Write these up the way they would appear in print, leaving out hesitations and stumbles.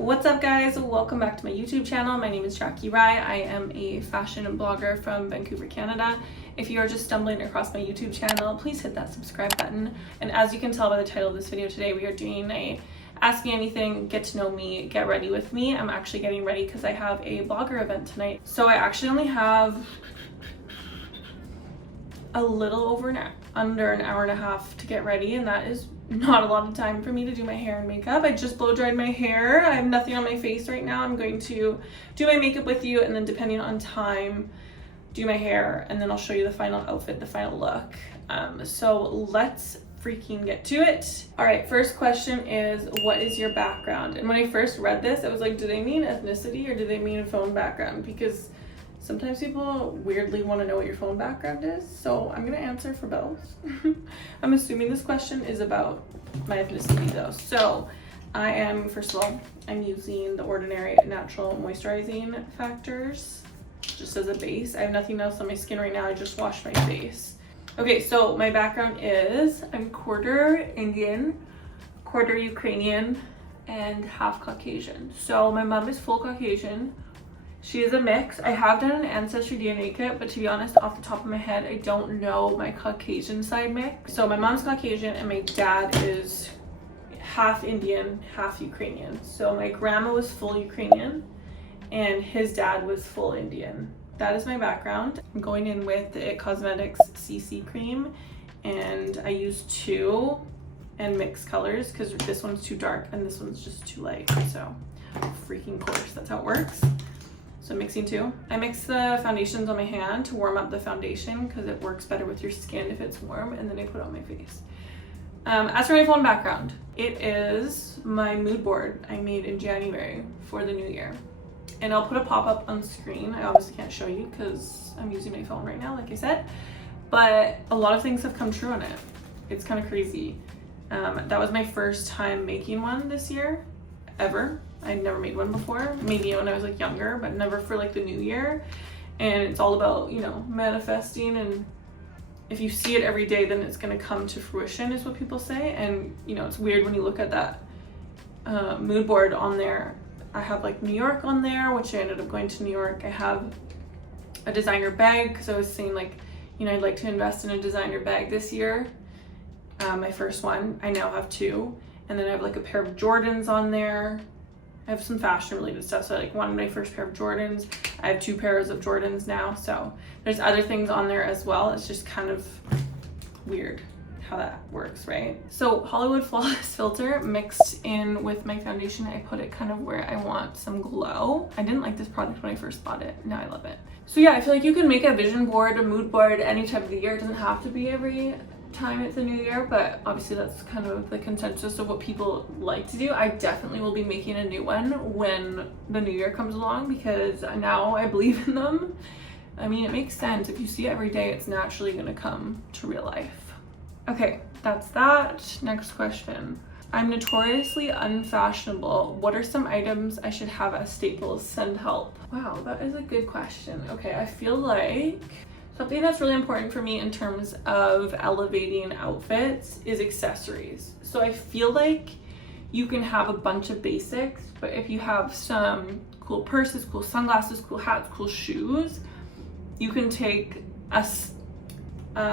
What's up guys? Welcome back to my YouTube channel. My name is Jacci. I am a fashion blogger from Vancouver, Canada. If you are just stumbling across my YouTube channel, please hit that subscribe button. And as you can tell by the title of this video today, we are doing a Ask Me Anything, Get to Know Me, Get Ready with Me. I'm actually getting ready because I have a blogger event tonight. So I actually only have a little over under an hour and a half to get ready, and that is not a lot of time for me to do my hair and makeup. I just blow dried my hair. I have nothing on my face right now. I'm going to do my makeup with you, and then depending on time, do my hair, and then I'll show you the final outfit, the final look. So let's freaking get to it. All right, first question is, what is your background? And when I first read this, I was like, do they mean ethnicity or do they mean phone background? Because sometimes people weirdly want to know what your phone background is, so I'm gonna answer for both. I'm assuming this question is about my ethnicity though. So I am, first of all, I'm using the Ordinary Natural Moisturizing Factors just as a base. I have nothing else on my skin right now. I just washed my face. Okay, so my background is I'm quarter Indian, quarter Ukrainian, and half Caucasian. So my mom is full Caucasian. She is a mix. I have done an ancestry DNA kit, but to be honest, off the top of my head, I don't know my Caucasian side mix. So my mom's Caucasian and my dad is half Indian, half Ukrainian. So my grandma was full Ukrainian and his dad was full Indian. That is my background. I'm going in with the It Cosmetics CC cream, and I use two and mix colors because this one's too dark and this one's just too light. So freaking course, that's how it works. So mixing two. I mix the foundations on my hand to warm up the foundation because it works better with your skin if it's warm, and then I put it on my face. As for my phone background, it is my mood board I made in January for the new year. And I'll put a pop-up on screen. I obviously can't show you because I'm using my phone right now, like I said. But a lot of things have come true on it. It's kind of crazy. That was my first time making one this year, ever. I'd never made one before, maybe when I was like younger, but never for like the new year. And it's all about, you know, manifesting, and if you see it every day, then it's gonna come to fruition is what people say. And you know, it's weird when you look at that mood board on there. I have like New York on there, which I ended up going to New York. I have a designer bag because I was saying like, you know, I'd like to invest in a designer bag this year. My first one. I now have two. And then I have like a pair of Jordans on there. I have some fashion related stuff. So I like wanted my first pair of Jordans. I have two pairs of Jordans now. So there's other things on there as well. It's just kind of weird how that works, right? So Hollywood Flawless Filter mixed in with my foundation. I put it kind of where I want some glow. I didn't like this product when I first bought it. Now I love it. So yeah, I feel like you can make a vision board, a mood board any time of the year. It doesn't have to be every time it's a new year, but obviously that's kind of the consensus of what people like to do. I definitely will be making a new one when the new year comes along because now I believe in them. I mean, it makes sense. If you see it every day, it's naturally going to come to real life. Okay, that's that. Next question. I'm notoriously unfashionable. What are some items I should have as staples? Send help. Wow, that is a good question. Okay, I feel like something that's really important for me in terms of elevating outfits is accessories. So I feel like you can have a bunch of basics, but if you have some cool purses, cool sunglasses, cool hats, cool shoes, you can take a,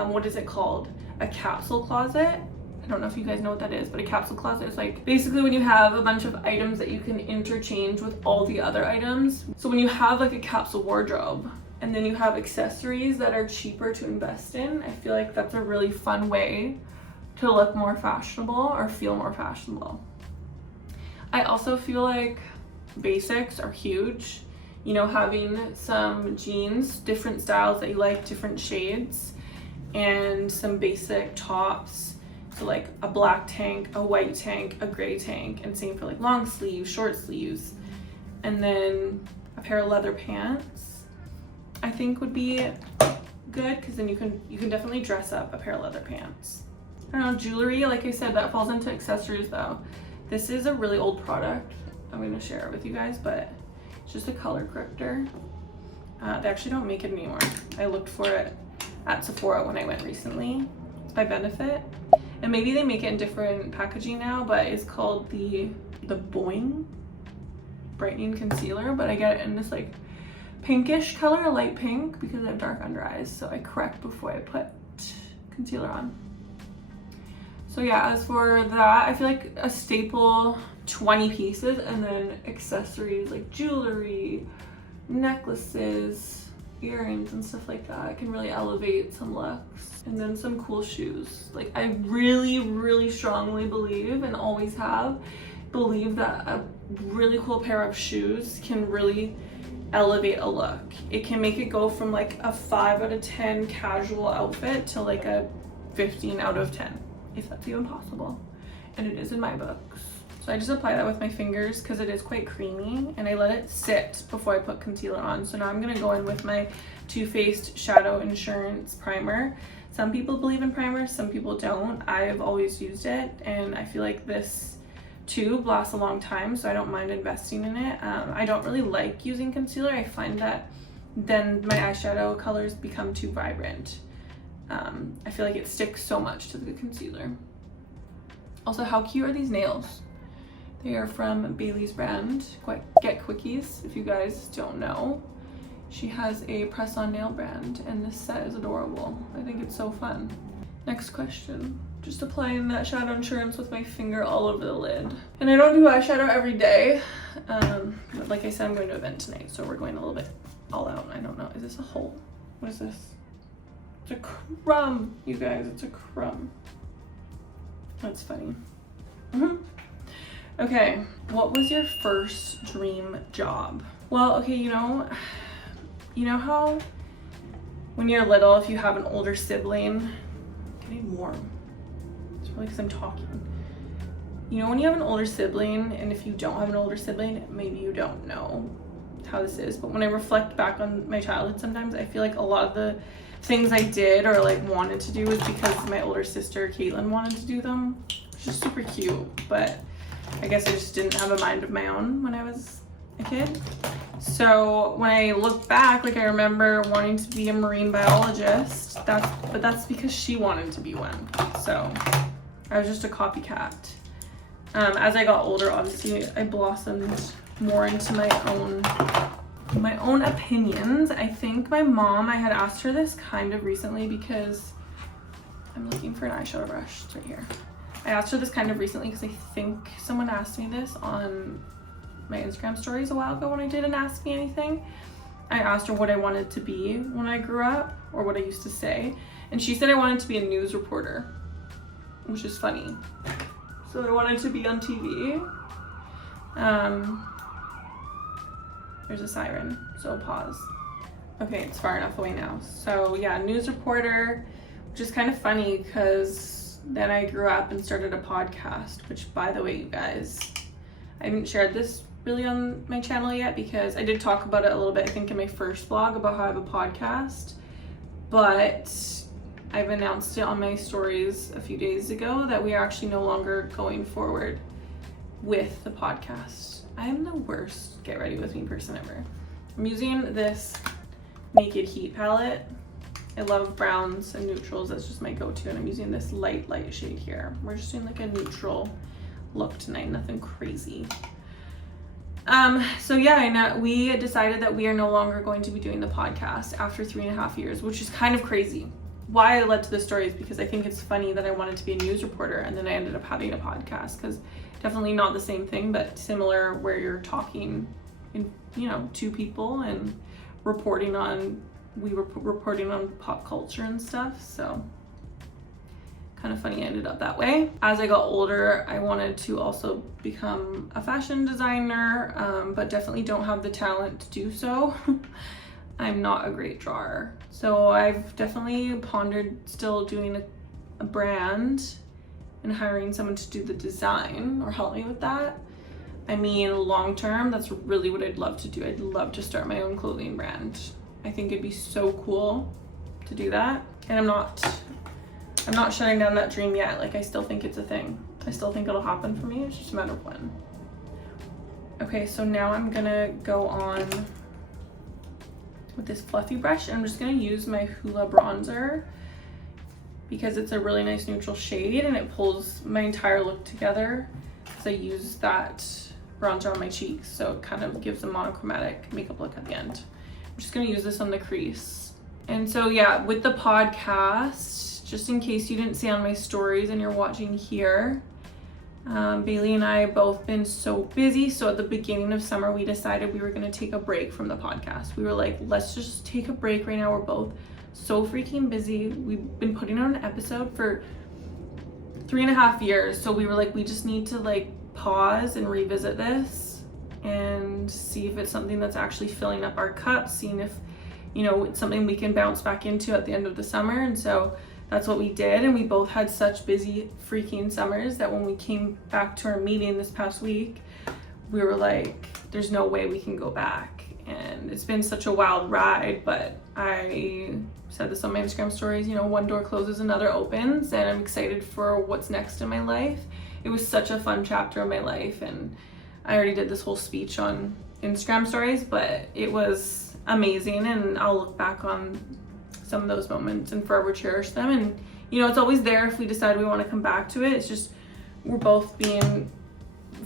what is it called? A capsule closet. I don't know if you guys know what that is, but a capsule closet is like basically when you have a bunch of items that you can interchange with all the other items. So when you have like a capsule wardrobe, and then you have accessories that are cheaper to invest in, I feel like that's a really fun way to look more fashionable or feel more fashionable. I also feel like basics are huge. You know, having some jeans, different styles that you like, different shades, and some basic tops. So like a black tank, a white tank, a gray tank, and same for like long sleeves, short sleeves. And then a pair of leather pants I think would be good because then you can definitely dress up a pair of leather pants. I don't know, jewelry, like I said, that falls into accessories though. This is a really old product. I'm going to share it with you guys, but it's just a color corrector. They actually don't make it anymore. I looked for it at Sephora when I went recently. It's by Benefit. And maybe they make it in different packaging now, but it's called the Boing brightening concealer, but I get it in this like pinkish color, a light pink, because I have dark under eyes, so I correct before I put concealer on. So yeah, as for that, I feel like a staple, 20 pieces, and then accessories like jewelry, necklaces, earrings and stuff like that can really elevate some looks. And then some cool shoes. Like I really strongly believe, and always have believed, that a really cool pair of shoes can really elevate a look. It can make it go from like a 5 out of 10 casual outfit to like a 15 out of 10, if that's even possible. And it is in my books. So I just apply that with my fingers because it is quite creamy, and I let it sit before I put concealer on. So now I'm gonna go in with my Too Faced Shadow Insurance Primer. Some people believe in primers, some people don't. I've always used it, and I feel like this tube lasts a long time, so I don't mind investing in it. I don't really like using concealer. I find that then my eyeshadow colors become too vibrant. I feel like it sticks so much to the concealer. Also, how cute are these nails? They are from Bailey's brand, Get Quickies, if you guys don't know. She has a press-on nail brand, and this set is adorable. I think it's so fun. Next question. Just applying that shadow insurance with my finger all over the lid. And I don't do eyeshadow every day. But like I said, I'm going to an event tonight, so we're going a little bit all out. I don't know. Is this a hole? What is this? It's a crumb, you guys. It's a crumb. That's funny. Okay, what was your first dream job? Well, okay, you know how when you're little, if you have an older sibling, getting warm. It's probably because I'm talking. You know when you have an older sibling, and if you don't have an older sibling, maybe you don't know how this is, but when I reflect back on my childhood, sometimes I feel like a lot of the things I did or like wanted to do was because my older sister Caitlin wanted to do them. It's just super cute, but I guess I just didn't have a mind of my own when I was a kid. So when I look back, like I remember wanting to be a marine biologist, but that's because she wanted to be one. So I was just a copycat. As I got older, obviously I blossomed more into my own opinions. I think my mom, I had asked her this kind of recently because I'm looking for an eyeshadow brush. It's right here. I asked her this kind of recently because I think someone asked me this on my Instagram stories a while ago when I did an Ask Me Anything. I asked her what I wanted to be when I grew up, or what I used to say, and she said I wanted to be a news reporter, which is funny. So I wanted to be on TV. There's a siren, so pause. Okay, it's far enough away now. So yeah, news reporter, which is kind of funny because then I grew up and started a podcast, which, by the way, you guys, I haven't shared this really on my channel yet because I did talk about it a little bit, I think, in my first vlog about how I have a podcast, but I've announced it on my stories a few days ago that we are actually no longer going forward with the podcast. I am the worst get ready with me person ever. I'm using this Naked Heat palette. I love browns and neutrals. That's just my go-to, and I'm using this light shade here. We're just doing like a neutral look tonight, nothing crazy. So yeah, I know we decided that we are no longer going to be doing the podcast after 3.5 years, which is kind of crazy. Why I led to this story is because I think it's funny that I wanted to be a news reporter and then I ended up having a podcast, because definitely not the same thing, but similar, where you're talking in, to people and reporting on pop culture and stuff. So kind of funny I ended up that way. As I got older, I wanted to also become a fashion designer, but definitely don't have the talent to do so. I'm not a great drawer. So I've definitely pondered still doing a brand and hiring someone to do the design or help me with that. I mean, long term, that's really what I'd love to do. I'd love to start my own clothing brand. I think it'd be so cool to do that. And I'm not shutting down that dream yet. Like, I still think it's a thing. I still think it'll happen for me. It's just a matter of when. Okay, so now I'm gonna go on with this fluffy brush, and I'm just gonna use my Hoola bronzer because it's a really nice neutral shade and it pulls my entire look together, because I use that bronzer on my cheeks, so it kind of gives a monochromatic makeup look at the end. I'm just gonna use this on the crease. And so yeah, with the podcast, just in case you didn't see on my stories and you're watching here, Bailey and I have both been so busy. So at the beginning of summer, we decided we were gonna take a break from the podcast. We were like, let's just take a break right now. We're both so freaking busy. We've been putting out an episode for 3.5 years. So we were like, we just need to like pause and revisit this and see if it's something that's actually filling up our cups, seeing if, you know, it's something we can bounce back into at the end of the summer. And so that's what we did. And we both had such busy freaking summers that when we came back to our meeting this past week, we were like, there's no way we can go back. And it's been such a wild ride, but I said this on my Instagram stories, you know, one door closes, another opens, and I'm excited for what's next in my life. It was such a fun chapter of my life, and I already did this whole speech on Instagram stories, but it was amazing, and I'll look back on some of those moments and forever cherish them. And you know, it's always there if we decide we want to come back to it. It's just we're both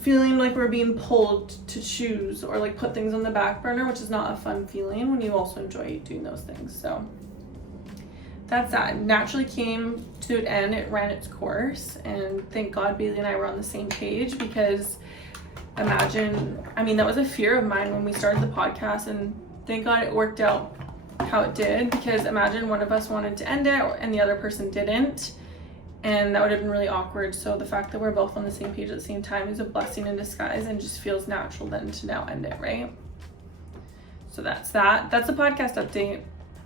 feeling like we're being pulled to choose or like put things on the back burner, which is not a fun feeling when you also enjoy doing those things. So that's that. It naturally came to an end. It ran its course, and thank God Bailey and I were on the same page, because imagine, I mean, that was a fear of mine when we started the podcast, and thank God it worked out how it did, because imagine one of us wanted to end it and the other person didn't, and that would have been really awkward. So the fact that we're both on the same page at the same time is a blessing in disguise, and just feels natural then to now end it, right? So that's that. That's the podcast update.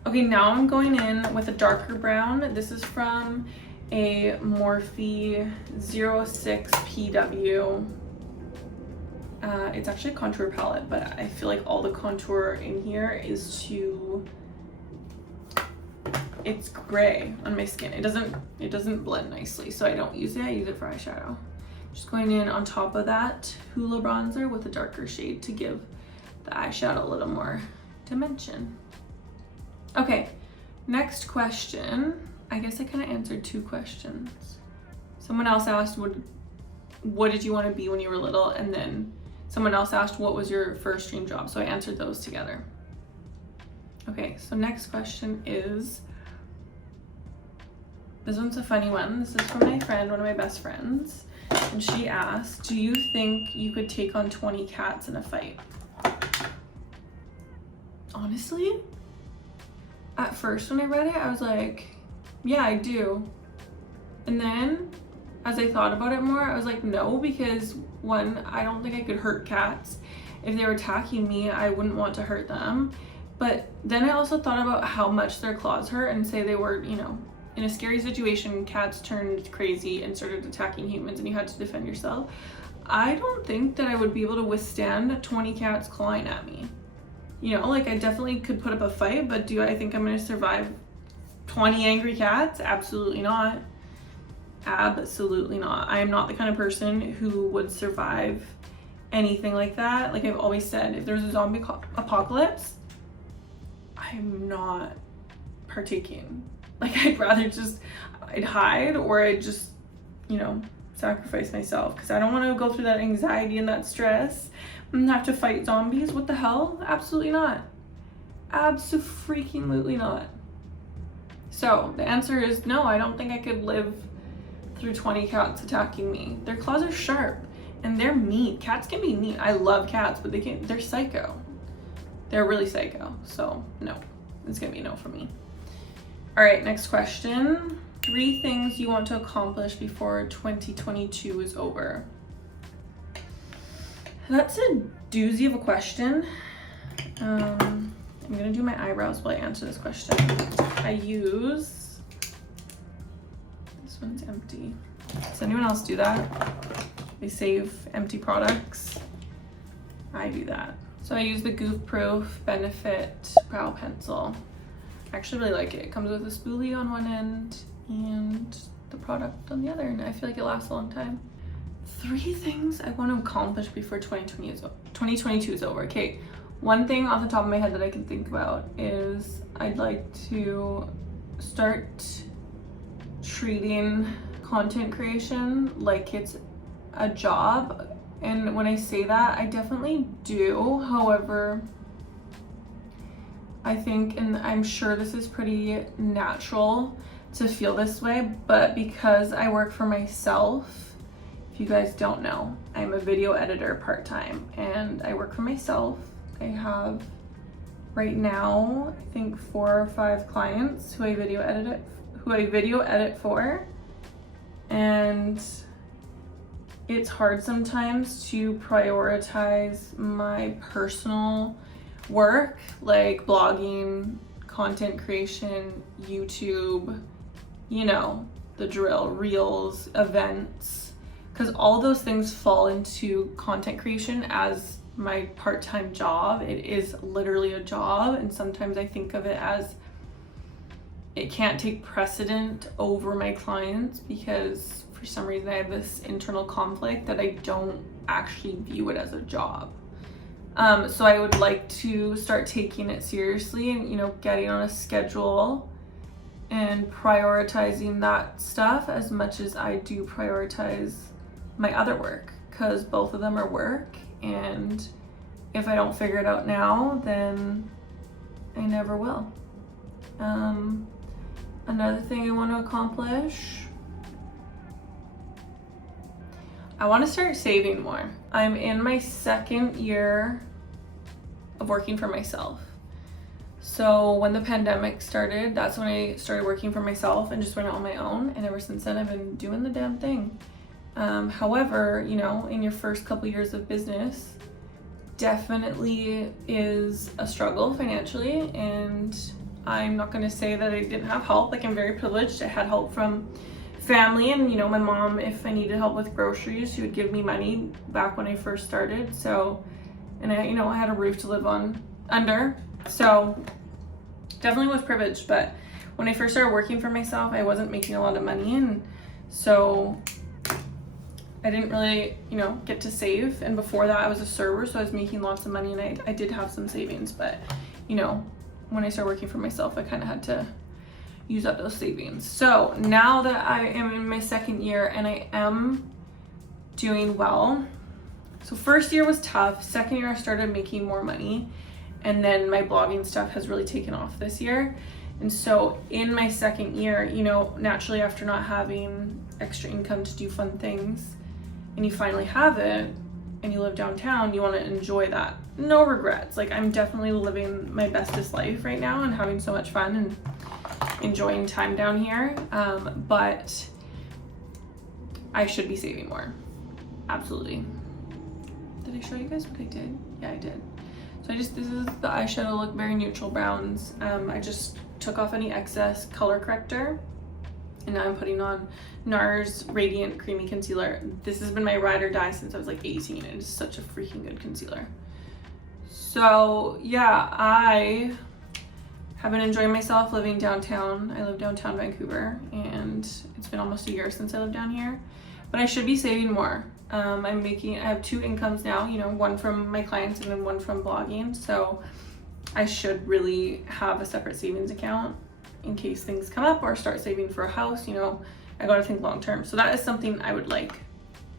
Okay, now I'm going in with a darker brown. This is from a Morphe 06 PW. It's actually a contour palette, but I feel like all the contour in here is it's gray on my skin. It doesn't blend nicely, so I don't use it. I use it for eyeshadow. Just going in on top of that Hoola bronzer with a darker shade to give the eyeshadow a little more dimension. Okay, next question. I guess I kind of answered 2 questions. Someone else asked, what did you want to be when you were little? And then someone else asked, what was your first dream job? So I answered those together. Okay, so next question is, this one's a funny one. This is from my friend, one of my best friends. And she asked, do you think you could take on 20 cats in a fight? Honestly, at first when I read it, I was like, yeah, I do. And then as I thought about it more, I was like, no, because one, I don't think I could hurt cats. If they were attacking me, I wouldn't want to hurt them. But then I also thought about how much their claws hurt, and say they were, you know, in a scary situation, cats turned crazy and started attacking humans and you had to defend yourself. I don't think that I would be able to withstand 20 cats clawing at me. You know, like I definitely could put up a fight, but do I think I'm gonna survive 20 angry cats? Absolutely not. Absolutely not. I am not the kind of person who would survive anything like that. Like I've always said, if there's a zombie apocalypse, I'm not partaking. Like I'd hide, or I'd just, you know, sacrifice myself, because I don't want to go through that anxiety and that stress and have to fight zombies. What the hell? Absolutely not. Abso-freaking-lutely not. So the answer is no, I don't think I could live through 20 cats attacking me. Their claws are sharp and they're mean. Cats can be mean. I love cats, but they're psycho. They're really psycho. So no, it's gonna be a no for me. All right, next question. 3 things you want to accomplish before 2022 is over. That's a doozy of a question. I'm gonna do my eyebrows while I answer this question. This one's empty. Does anyone else do that? They save empty products. I do that. So I use the Goof Proof Benefit Brow Pencil. I actually really like it. It comes with a spoolie on one end and the product on the other, and I feel like it lasts a long time. 3 things I want to accomplish before 2022 is over. Okay, one thing off the top of my head that I can think about is I'd like to start treating content creation like it's a job And when I say that, I definitely do. However, I think, and I'm sure this is pretty natural to feel this way, but because I work for myself, if you guys don't know, I'm a video editor part-time and I work for myself. I have right now, I think 4 or 5 clients who I video edit for. And it's hard sometimes to prioritize my personal work, like blogging, content creation, YouTube, you know, the drill, reels, events, because all those things fall into content creation as my part-time job. It is literally a job, and sometimes I think of it as it can't take precedent over my clients because for some reason I have this internal conflict that I don't actually view it as a job. So I would like to start taking it seriously and, you know, getting on a schedule and prioritizing that stuff as much as I do prioritize my other work, because both of them are work, and if I don't figure it out now, then I never will. Another thing I want to accomplish, I want to start saving more. I'm in my 2nd year of working for myself. So when the pandemic started, that's when I started working for myself and just went out on my own. And ever since then, I've been doing the damn thing. However, you know, in your first couple years of business, definitely is a struggle financially. And I'm not going to say that I didn't have help. Like, I'm very privileged. I had help from family, and, you know, my mom, if I needed help with groceries, she would give me money back when I first started. So, and I, you know, I had a roof to live under. So definitely was privileged. But when I first started working for myself, I wasn't making a lot of money. And so I didn't really, you know, get to save. And before that, I was a server, so I was making lots of money, and I did have some savings. But, you know, when I started working for myself, I kind of had to use up those savings. So now that I am in my 2nd year and I am doing well, so first year was tough. 2nd year, I started making more money, and then my blogging stuff has really taken off this year. And so in my 2nd year, you know, naturally after not having extra income to do fun things, and you finally have it, and you live downtown, you want to enjoy that. No regrets. Like, I'm definitely living my bestest life right now and having so much fun and enjoying time down here. But I should be saving more. Absolutely. Did I show you guys what I did? Yeah, I did. So this is the eyeshadow look, very neutral browns. I just took off any excess color corrector, and now I'm putting on NARS Radiant Creamy Concealer. This has been my ride or die since I was like 18. It is such a freaking good concealer. So yeah, I have been enjoying myself living downtown. I live downtown Vancouver, and it's been almost a year since I lived down here. But I should be saving more. I have 2 incomes now, you know, one from my clients and then one from blogging. So I should really have a separate savings account in case things come up, or start saving for a house. You know, I gotta think long term. So that is something I would like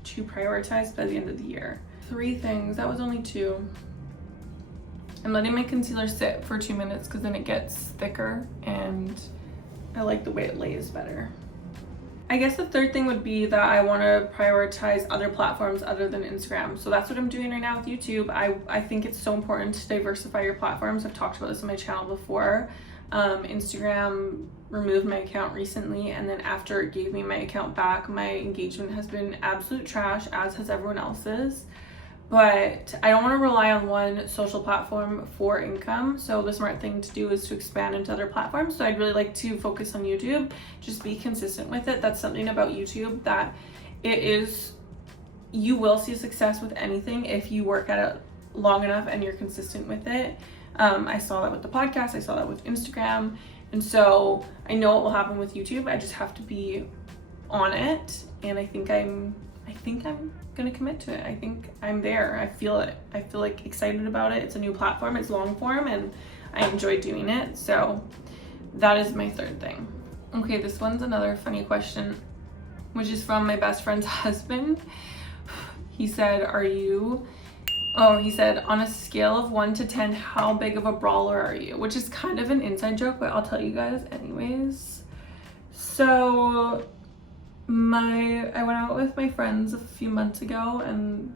to prioritize by the end of the year. 3 things, that was only 2. I'm letting my concealer sit for 2 minutes because then it gets thicker and I like the way it lays better. I guess the 3rd thing would be that I want to prioritize other platforms other than Instagram. So that's what I'm doing right now with YouTube. I think it's so important to diversify your platforms. I've talked about this on my channel before. Instagram removed my account recently, and then after it gave me my account back, my engagement has been absolute trash, as has everyone else's. But I don't want to rely on one social platform for income. So the smart thing to do is to expand into other platforms. So I'd really like to focus on YouTube, just be consistent with it. That's something about YouTube that you will see success with anything if you work at it long enough and you're consistent with it. I saw that with the podcast, I saw that with Instagram. And so I know what will happen with YouTube. I just have to be on it. And I think I'm gonna commit to it. I think I'm there. I feel it. I feel like excited about it. It's a new platform. It's long form, and I enjoy doing it. So that is my 3rd thing. Okay, this one's another funny question, which is from my best friend's husband. He said, he said, on a scale of 1 to 10, how big of a brawler are you? Which is kind of an inside joke, but I'll tell you guys anyways. So I went out with my friends a few months ago, and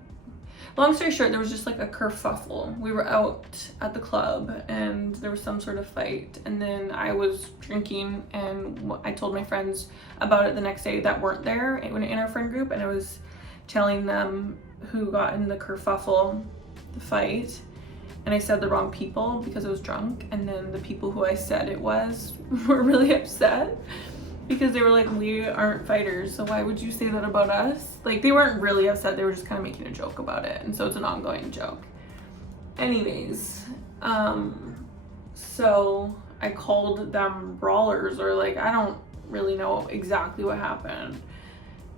long story short, there was just like a kerfuffle. We were out at the club and there was some sort of fight, and then I was drinking, and I told my friends about it the next day that weren't there in our friend group, and I was telling them who got in the kerfuffle, the fight, and I said the wrong people because I was drunk, and then the people who I said it was were really upset because they were like, we aren't fighters, so why would you say that about us? Like, they weren't really upset, they were just kind of making a joke about it, and so it's an ongoing joke. Anyways, so I called them brawlers, or like, I don't really know exactly what happened.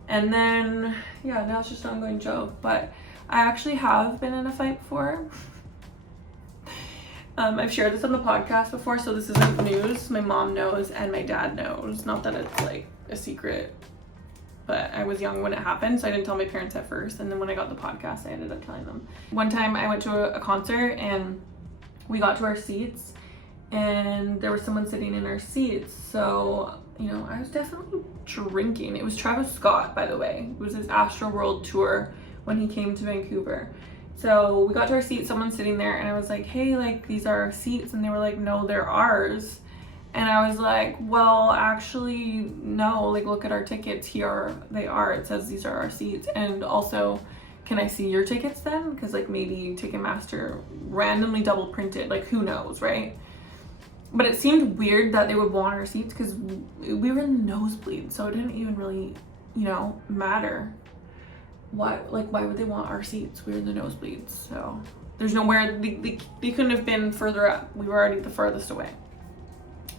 And then, yeah, now it's just an ongoing joke, but I actually have been in a fight before. I've shared this on the podcast before, so this isn't news. My mom knows and my dad knows. Not that it's like a secret, but I was young when it happened, so I didn't tell my parents at first. And then when I got the podcast, I ended up telling them. One time I went to a concert and we got to our seats and there was someone sitting in our seats. So, you know, I was definitely drinking. It was Travis Scott, by the way. It was his Astroworld tour when he came to Vancouver. So we got to our seat, someone's sitting there, and I was like, hey, like, these are our seats. And they were like, no, they're ours. And I was like, well, actually, no, like, look at our tickets. Here they are. It says these are our seats. And also, can I see your tickets then? Because, like, maybe Ticketmaster randomly double printed. Like, who knows, right? But it seemed weird that they would want our seats because we were in the nosebleed. So it didn't even really, you know, matter. Why would they want our seats? We were in the nosebleeds, so there's nowhere, they couldn't have been further up. We were already the farthest away.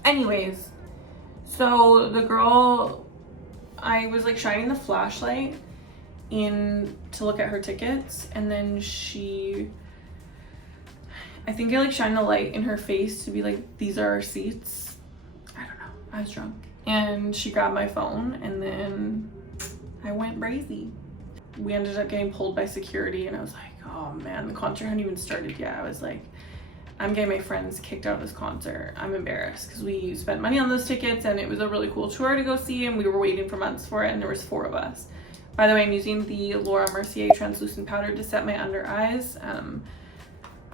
Anyways, so the girl, I was like shining the flashlight in to look at her tickets, and then I think I like shined the light in her face to be like, these are our seats. I don't know, I was drunk. And she grabbed my phone, and then I went brazy. We ended up getting pulled by security, and I was like, oh man, the concert hadn't even started yet. I was like, I'm getting my friends kicked out of this concert. I'm embarrassed because we spent money on those tickets and it was a really cool tour to go see, and we were waiting for months for it, and there was 4 of us. By the way, I'm using the Laura Mercier translucent powder to set my under eyes.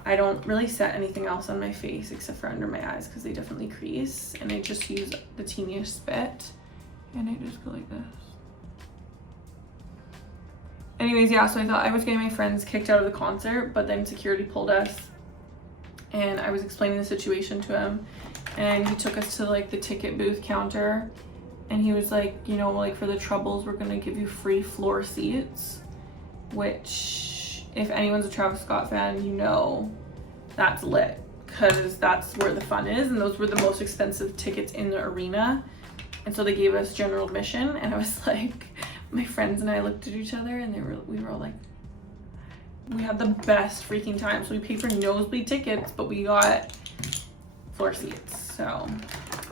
I don't really set anything else on my face except for under my eyes because they definitely crease, and I just use the teeniest bit, and I just go like this. Anyways, yeah, so I thought I was getting my friends kicked out of the concert, but then security pulled us, and I was explaining the situation to him, and he took us to like the ticket booth counter, and he was like, you know, like, for the troubles, we're gonna give you free floor seats, which, if anyone's a Travis Scott fan, you know that's lit, because that's where the fun is, and those were the most expensive tickets in the arena, and so they gave us general admission, and I was like, my friends and I looked at each other, and we were all like, we had the best freaking time. So we paid for nosebleed tickets, but we got floor seats. So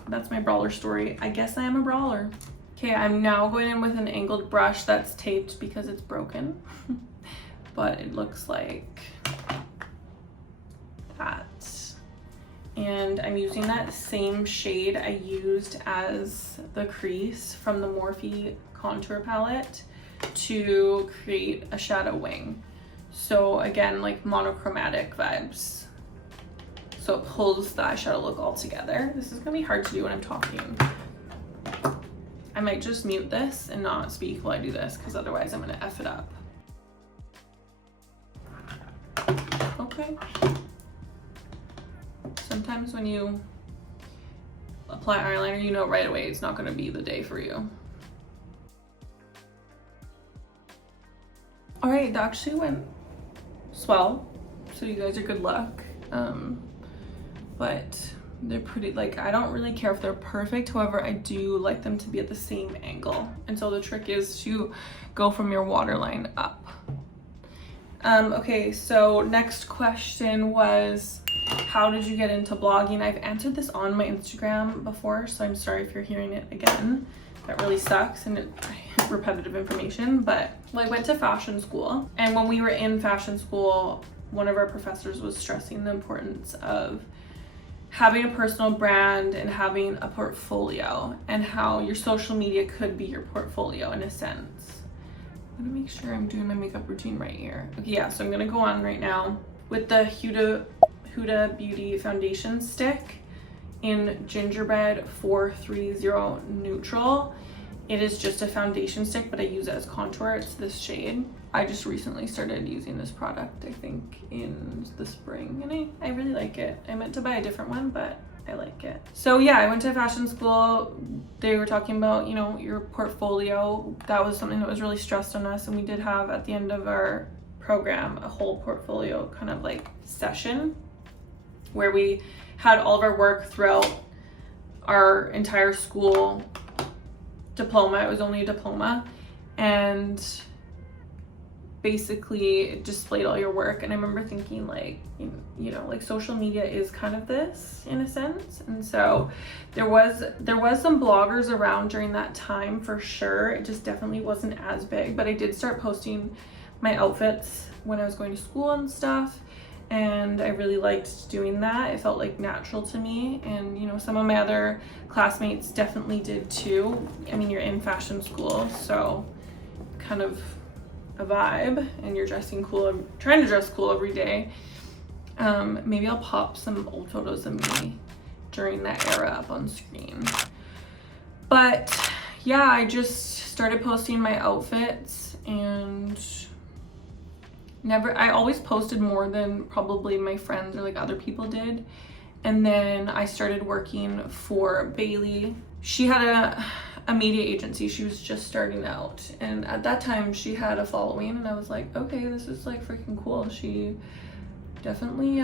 that's my brawler story. I guess I am a brawler. Okay, I'm now going in with an angled brush that's taped because it's broken, but it looks like that. And I'm using that same shade I used as the crease from the Morphe contour palette to create a shadow wing. So again, like monochromatic vibes. So it pulls the eyeshadow look all together. This is gonna be hard to do when I'm talking. I might just mute this and not speak while I do this, because otherwise I'm gonna F it up. Okay. Sometimes when you apply eyeliner, you know right away it's not gonna be the day for you. All right, that actually went swell, so you guys are good luck. But they're pretty, like, I don't really care if they're perfect, however I do like them to be at the same angle, and so the trick is to go from your waterline up. Okay, so next question was, how did you get into blogging? I've answered this on my Instagram before, so I'm sorry if you're hearing it again. that really sucks and it's repetitive information. But well, I went to fashion school, and when we were in fashion school, one of our professors was stressing the importance of having a personal brand and having a portfolio, and how your social media could be your portfolio in a sense. I'm gonna make sure I'm doing my makeup routine right here. Okay, yeah, so I'm gonna go on right now with the Huda Beauty foundation stick in Gingerbread 430 Neutral. It is just a foundation stick, but I use it as contour. It's this shade. I just recently started using this product, I think in the spring, and I really like it. I meant to buy a different one, but I like it. So yeah, I went to fashion school. They were talking about, you know, your portfolio. That was something that was really stressed on us, and we did have at the end of our program a whole portfolio kind of like session where we had all of our work throughout our entire school diploma. It was only a diploma, and basically it displayed all your work. And I remember thinking like, you know, like social media is kind of this in a sense. And so there was some bloggers around during that time for sure. It just definitely wasn't as big, but I did start posting my outfits when I was going to school and stuff, and I really liked doing that. It felt like natural to me, and you know, some of my other classmates definitely did too. I mean, you're in fashion school, so kind of a vibe, and you're dressing cool, trying to dress cool every day. Maybe I'll pop some old photos of me during that era up on screen. But yeah, I just started posting my outfits, and I always posted more than probably my friends or like other people did. And then I started working for Bailey. She had a media agency. She was just starting out, and at that time she had a following, and I was like, okay, this is like freaking cool. She definitely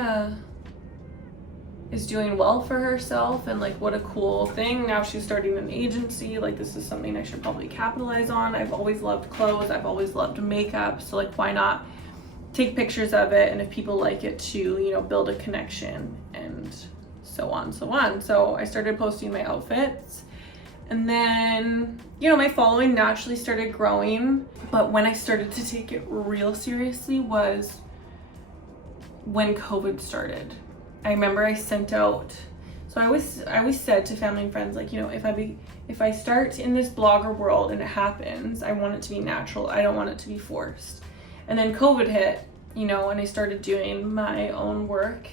is doing well for herself, and like what a cool thing. Now she's starting an agency. Like, this is something I should probably capitalize on. I've always loved clothes, I've always loved makeup, so like why not take pictures of it, and if people like it too, you know, build a connection, and so on. So I started posting my outfits, and then, you know, my following naturally started growing. But when I started to take it real seriously was when COVID started. I remember I sent out, so I always said to family and friends, like, you know, if I start in this blogger world and it happens, I want it to be natural. I don't want it to be forced. And then COVID hit, you know, and I started doing my own work,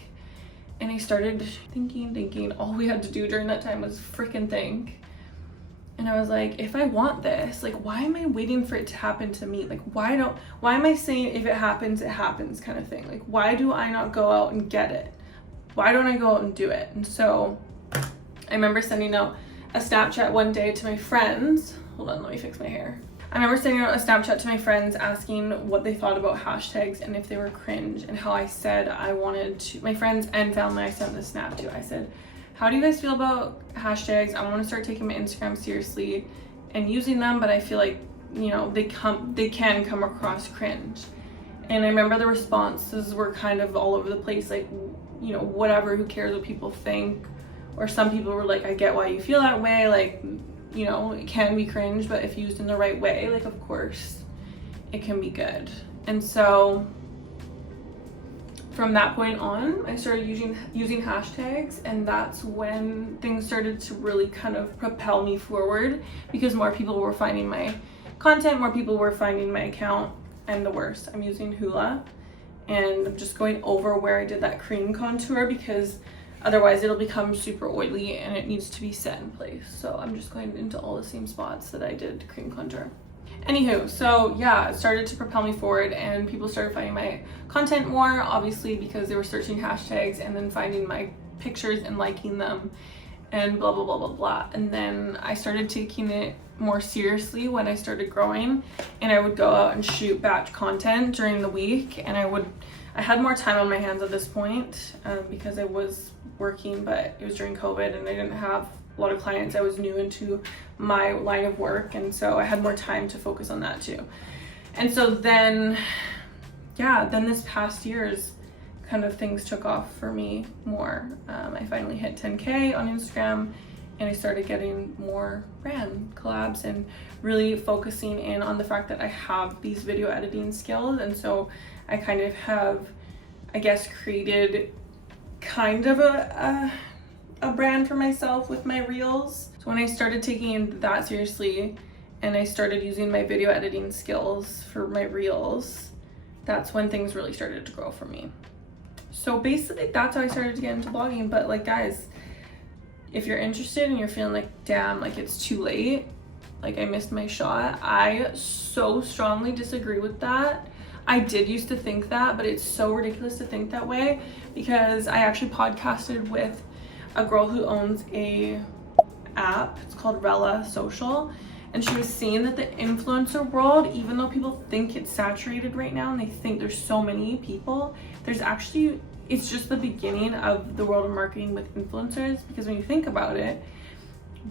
and I started thinking all we had to do during that time was freaking think. And I was like, if I want this, like, why am I waiting for it to happen to me? Like, why am I saying if it happens, it happens kind of thing? Like, why do I not go out and get it? Why don't I go out and do it? And so I remember sending out a Snapchat one day to my friends. Hold on, let me fix my hair. I remember sending out a Snapchat to my friends asking what they thought about hashtags and if they were cringe, and how I said I wanted to, my friends and family I sent this snap to, I said, how do you guys feel about hashtags? I want to start taking my Instagram seriously and using them, but I feel like, you know, they can come across cringe. And I remember the responses were kind of all over the place, like, you know, whatever, who cares what people think? Or some people were like, I get why you feel that way, like, you know, it can be cringe, but if used in the right way, like, of course it can be good. And so from that point on, I started using hashtags, and that's when things started to really kind of propel me forward, because more people were finding my content, more people were finding my account. And the worst, I'm using Hoola, and I'm just going over where I did that cream contour, because otherwise it'll become super oily and it needs to be set in place. So I'm just going into all the same spots that I did cream contour. Anywho, so yeah, it started to propel me forward, and people started finding my content more, obviously, because they were searching hashtags and then finding my pictures and liking them, and blah, blah, blah, blah, blah. And then I started taking it more seriously when I started growing, and I would go out and shoot batch content during the week, and I had more time on my hands at this point because I was working, but it was during COVID and I didn't have a lot of clients. I was new into my line of work, and so I had more time to focus on that too. And so then, yeah, then this past year's kind of things took off for me more. I finally hit 10K on Instagram, and I started getting more brand collabs and really focusing in on the fact that I have these video editing skills. And so I kind of have, I guess, created kind of a brand for myself with my reels. So when I started taking that seriously and I started using my video editing skills for my reels, that's when things really started to grow for me. So basically that's how I started to get into blogging. But like, guys, if you're interested and you're feeling like, damn, like it's too late, like I missed my shot, I so strongly disagree with that. I did used to think that, but it's so ridiculous to think that way, because I actually podcasted with a girl who owns a app. It's called Rella Social. And she was saying that the influencer world, even though people think it's saturated right now and they think there's so many people, there's actually, it's just the beginning of the world of marketing with influencers. Because when you think about it,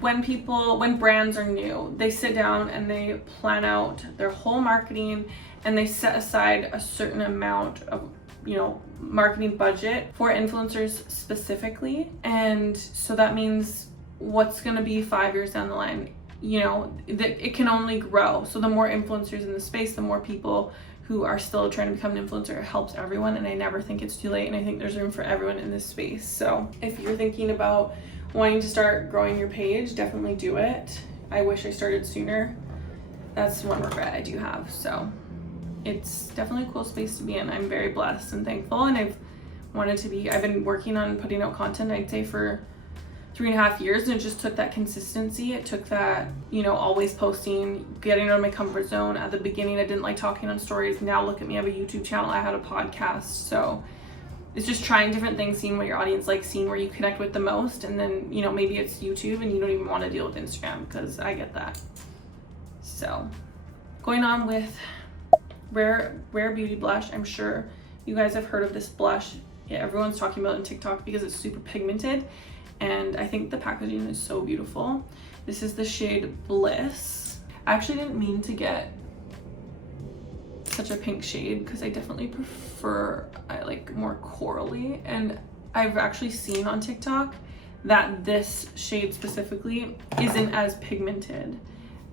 when brands are new, they sit down and they plan out their whole marketing and they set aside a certain amount of, you know, marketing budget for influencers specifically. And so that means what's going to be 5 years down the line, you know, it can only grow. So the more influencers in the space, the more people who are still trying to become an influencer. It helps everyone, and I never think it's too late, and I think there's room for everyone in this space. So if you're thinking about wanting to start growing your page, definitely do it. I wish I started sooner. That's one regret I do have. So it's definitely a cool space to be in. I'm very blessed and thankful, and I've been working on putting out content, I'd say, for 3.5 years, and it just took that consistency. It took that, you know, always posting, getting out of my comfort zone. At the beginning, I didn't like talking on stories. Now look at me, I have a YouTube channel, I had a podcast. So it's just trying different things, seeing what your audience likes, seeing where you connect with the most. And then, you know, maybe it's YouTube and you don't even want to deal with Instagram, because I get that. So going on with Rare Beauty blush. I'm sure you guys have heard of this blush. Yeah, everyone's talking about it on TikTok because it's super pigmented, and I think the packaging is so beautiful. This is the shade Bliss. I actually didn't mean to get such a pink shade because I definitely prefer, I like more corally, and I've actually seen on TikTok that this shade specifically isn't as pigmented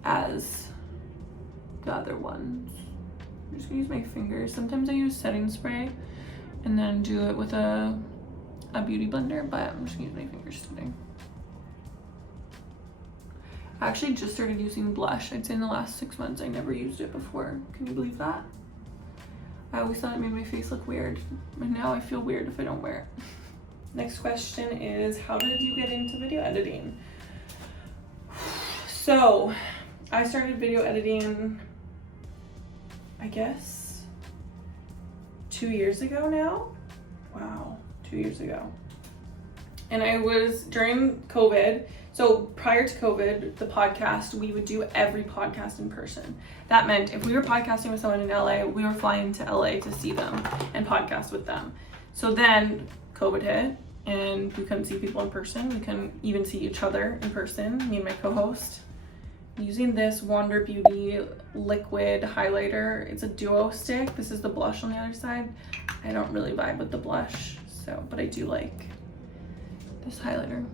as the other ones. I'm just gonna use my fingers. Sometimes I use setting spray and then do it with a beauty blender, but I'm just gonna use my fingers today. I actually just started using blush. I'd say in the last 6 months. I never used it before. Can you believe that? I always thought it made my face look weird, and now I feel weird if I don't wear it. Next question is, how did you get into video editing? So I started video editing, I guess 2 years ago now. Wow, 2 years ago. And I was during COVID. So prior to COVID, the podcast, we would do every podcast in person. That meant if we were podcasting with someone in LA, we were flying to LA to see them and podcast with them. So then COVID hit and we couldn't see people in person. We couldn't even see each other in person, me and my co-host. Using this Wander Beauty liquid highlighter. It's a duo stick. This is the blush on the other side. I don't really vibe with the blush, but I do like this highlighter.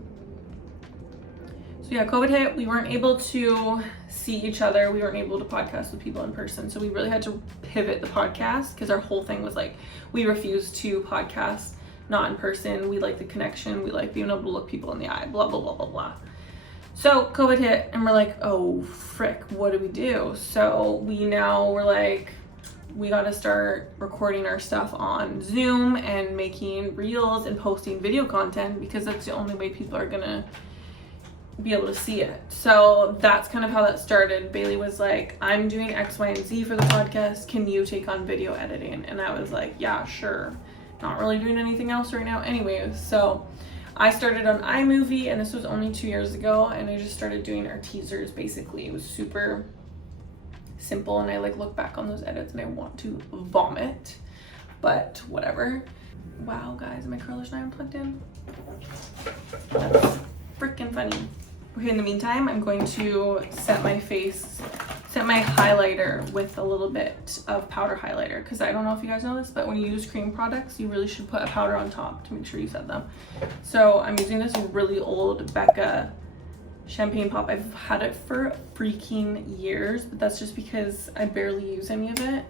So yeah, COVID hit. We weren't able to see each other. We weren't able to podcast with people in person. So we really had to pivot the podcast, because our whole thing was like, we refused to podcast not in person. We like the connection. We like being able to look people in the eye, blah, blah, blah, blah, blah. So COVID hit and we're like, oh frick, what do we do? So we're like, we gotta start recording our stuff on Zoom and making reels and posting video content, because that's the only way people are gonna be able to see it. So that's kind of how that started. Bailey was like, I'm doing X, Y, and Z for the podcast. Can you take on video editing? And I was like, yeah, sure. Not really doing anything else right now anyways. So I started on iMovie, and this was only 2 years ago, and I just started doing our teasers. Basically, it was super simple, and I like look back on those edits and I want to vomit, but whatever. Wow, guys, my curlers not even plugged in. That's freaking funny. Okay, in the meantime, I'm going to set my highlighter with a little bit of powder highlighter, because I don't know if you guys know this, but when you use cream products, you really should put a powder on top to make sure you set them. So I'm using this really old Becca champagne pop. I've had it for freaking years, but that's just because I barely use any of it.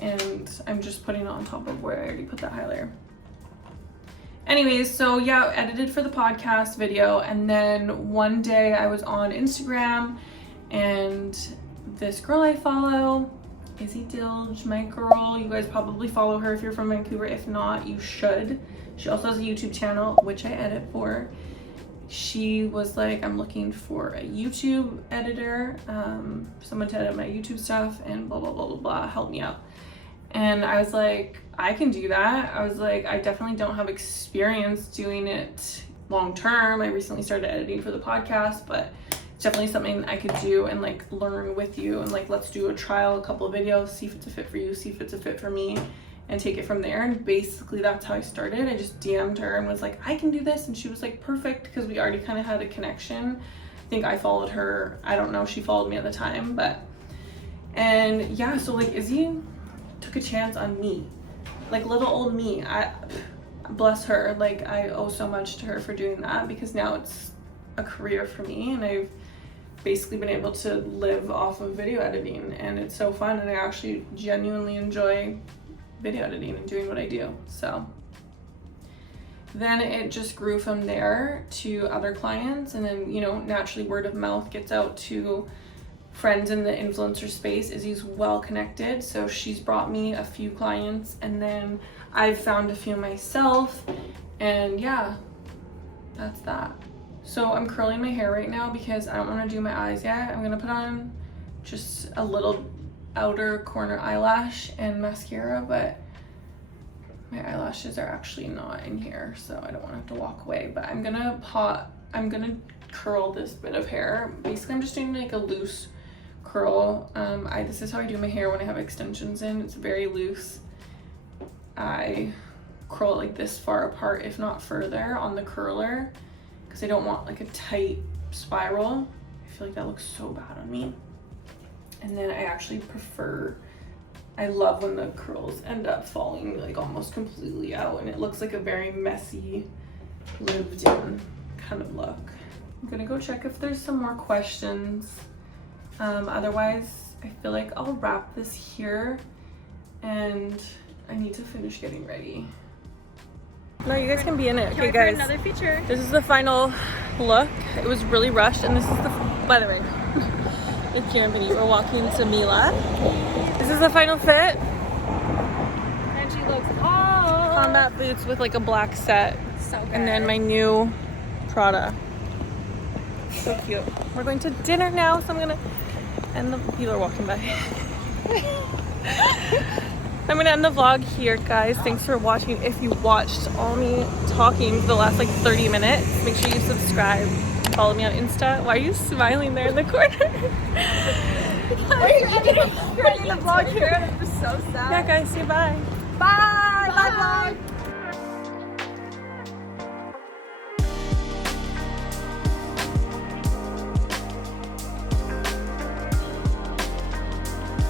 And I'm just putting it on top of where I already put that highlighter. Anyways, so yeah, edited for the podcast video, and then one day I was on Instagram and this girl I follow, Izzy Dilge, my girl, you guys probably follow her if you're from Vancouver. If not, you should. She also has a YouTube channel, which I edit for. She was like, I'm looking for a YouTube editor, someone to edit my YouTube stuff and blah, blah, blah, blah, blah, help me out. And I was like, I can do that. I was like, I definitely don't have experience doing it long term. I recently started editing for the podcast, but it's definitely something I could do and like learn with you, and like, let's do a trial, a couple of videos, see if it's a fit for you, see if it's a fit for me, and take it from there. And basically that's how I started. I just DM'd her and was like, I can do this. And she was like, perfect, because we already kind of had a connection. I think I followed her. I don't know, she followed me at the time, but, and yeah, so like Izzy took a chance on me, like little old me. I bless her, like I owe so much to her for doing that, because now it's a career for me and I've basically been able to live off of video editing, and it's so fun, and I actually genuinely enjoy video editing and doing what I do. So then it just grew from there to other clients, and then, you know, naturally word of mouth gets out to friends in the influencer space. Izzy's well connected, so she's brought me a few clients, and then I've found a few myself, and yeah, that's that. So I'm curling my hair right now because I don't want to do my eyes yet. I'm gonna put on just a little outer corner eyelash and mascara, but my eyelashes are actually not in here, so I don't want to have to walk away. But I'm gonna curl this bit of hair. Basically I'm just doing like a loose curl. This is how I do my hair when I have extensions in. It's very loose. I curl it like this far apart, if not further, on the curler, because I don't want like a tight spiral. I feel like that looks so bad on me. And then I actually prefer, I love when the curls end up falling like almost completely out and it looks like a very messy, lived in kind of look. I'm gonna go check if there's some more questions. Otherwise, I feel like I'll wrap this here, and I need to finish getting ready. No, you guys can be in it. Okay, guys. Another feature. This is the final look. It was really rushed, and this is the, by the way, it's Kieran Vinny. We're walking to Mila. This is the final fit. And she looks hot. Combat boots with like a black set. So good. And then my new Prada. So cute. We're going to dinner now, so I'm gonna, and the people are walking by. I'm gonna end the vlog here, guys. Thanks for watching. If you watched all me talking for the last like 30 minutes, make sure you subscribe. Follow me on Insta. Why are you smiling there in the corner? You're ending the vlog here and I'm just so sad. Yeah, guys, say bye. Bye. Bye. Bye.